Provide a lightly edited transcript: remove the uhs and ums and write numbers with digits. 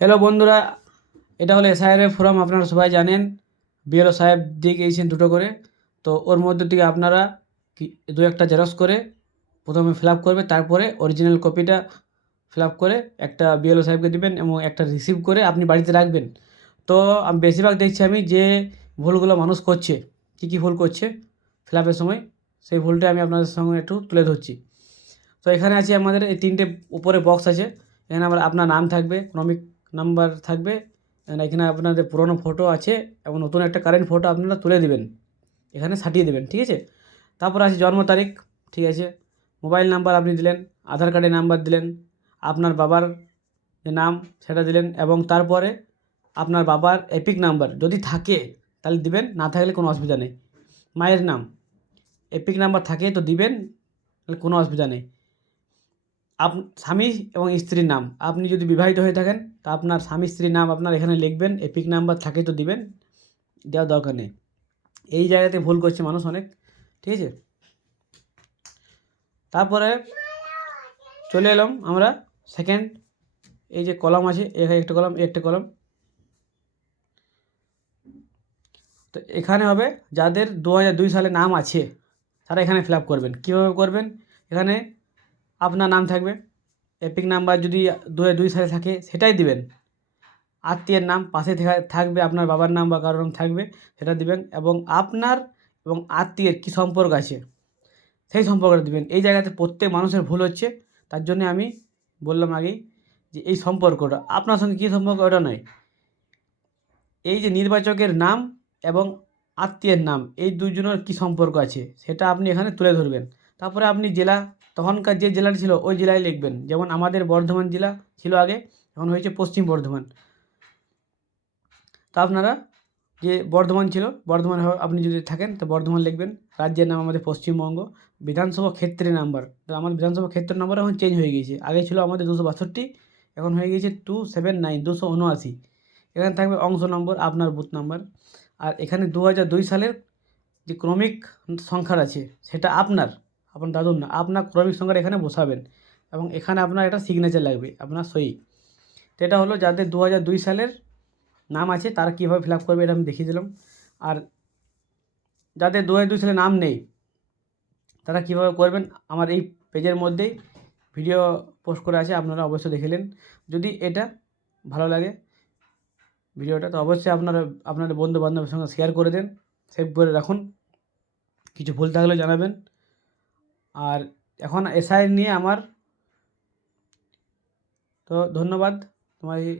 Hello বন্ধুরা, এটা হলো এসআইআর ফর্ম। আপনারা সবাই জানেন বিএলও সাহেব দিয়ে গিয়েছেন দুটো করে। তো ওর মধ্যে থেকে আপনারা দু একটা জেরক্স করে প্রথমে ফিল আপ করবে, তারপরে অরিজিনাল কপিটা ফিল আপ করে একটা বিএলও সাহেবকে দিবেন এবং একটা রিসিভ করে আপনি বাড়িতে রাখবেন। তো আমি বেশিরভাগ দেখছি আমি যে ভুলগুলো মানুষ করছে, কী কী ভুল করছে ফিল আপের সময়, সেই ভুলটা আমি আপনাদের সঙ্গে একটু তুলে ধরছি। তো এখানে আছে আমাদের এই তিনটে উপরে বক্স আছে। এখানে আবার আপনার নাম থাকবে, ক্রমিক নাম্বার থাকবে, এখানে আপনাদের পুরনো ফটো আছে এবং নতুন একটা কারেন্ট ফটো আপনারা তুলে দিবেন, এখানে সাটিয়ে দেবেন, ঠিক আছে। তারপর আছে জন্ম তারিখ, ঠিক আছে। মোবাইল নাম্বার আপনি দিলেন, আধার কার্ডের নাম্বার দিলেন, আপনার বাবার যে নাম সেটা দিলেন এবং তারপরে আপনার বাবার এপিক নাম্বার যদি থাকে তাহলে দিবেন, না থাকলে কোনো অসুবিধা নেই। মায়ের নাম এপিক নাম্বার থাকে তো দিবেন, তাহলে কোনো অসুবিধা নেই। স্বামী এবং স্ত্রীর নাম, আপনি যদি বিবাহিত হয়ে থাকেন তা আপনার স্বামী স্ত্রীর নাম আপনার এখানে লিখবেন, এপিক নাম্বার থাকে তো দিবেন, দেওয়ার দরকার নেই। এই জায়গাতে ভুল করছে মানুষ অনেক, ঠিক আছে। তারপরে চলে এলাম আমরা সেকেন্ড, এই যে কলাম আছে, এখানে একটা কলাম একটা কলাম। তো এখানে হবে যাদের 2002 সালে নাম আছে তারা এখানে ফিল আপ করবেন। কীভাবে করবেন? এখানে আপনার নাম থাকবে, এপিক নাম্বার যদি 2002 সালে থাকে সেটাই দিবেন, আত্মীয়ের নাম পাশে থাকবে, আপনার বাবার নাম বা কারোর নাম থাকবে, সেটা দিবেন এবং আপনার এবং আত্মীয়ের কী সম্পর্ক আছে সেই সম্পর্কটা দিবেন। এই জায়গাতে প্রত্যেক মানুষের ভুল হচ্ছে, তার জন্য আমি বললাম আগেই যে এই সম্পর্কটা আপনার সঙ্গে কী সম্পর্ক ওটা নয়, এই যে নির্বাচকের নাম এবং আত্মীয়ের নাম এই দুজনের কী সম্পর্ক আছে সেটা আপনি এখানে তুলে ধরবেন। তারপরে আপনি জেলা, তখনকার যে জেলাটি ছিল ওই জেলায় লিখবেন। যেমন আমাদের বর্ধমান জেলা ছিল আগে, এখন হয়েছে পশ্চিম বর্ধমান। তা আপনারা যে বর্ধমান ছিল বর্ধমান আপনি যদি থাকেন তো বর্ধমান লিখবেন। রাজ্যের নাম আমাদের পশ্চিমবঙ্গ। বিধানসভা ক্ষেত্রের নাম্বার, তো আমাদের বিধানসভা ক্ষেত্রের নাম্বার এখন চেঞ্জ হয়ে গিয়েছে, আগে ছিল আমাদের 262, এখন হয়ে গিয়েছে 279, 279। এখানে থাকবে অংশ নম্বর, আপনার বুথ নাম্বার। আর এখানে 2002 সালের যে ক্রমিক সংখ্যার আছে সেটা আপনার দাদুর না, আপনার ক্রমিক সংখ্যাটা এখানে বসাবেন এবং এখানে আপনার একটা সিগনেচার লাগবে, আপনার সই। তো এটা হলো যাদের 2002 সালের নাম আছে তারা কীভাবে ফিল আপ করবে, এটা আমি দেখিয়ে দিলাম। আর যাদের 2002 সালে নাম নেই তারা কীভাবে করবেন আমার এই পেজের মধ্যেই ভিডিও পোস্ট করে আছে, আপনারা অবশ্যই দেখে নিন। যদি এটা ভালো লাগে ভিডিওটা তো অবশ্যই আপনারা আপনাদের বন্ধু বান্ধবের সঙ্গে শেয়ার করে দেন, সেভ করে রাখুন, কিছু ভুল থাকলে জানাবেন। আর এখন এসআই নিয়ে আমার তো ধন্যবাদ তোমার এই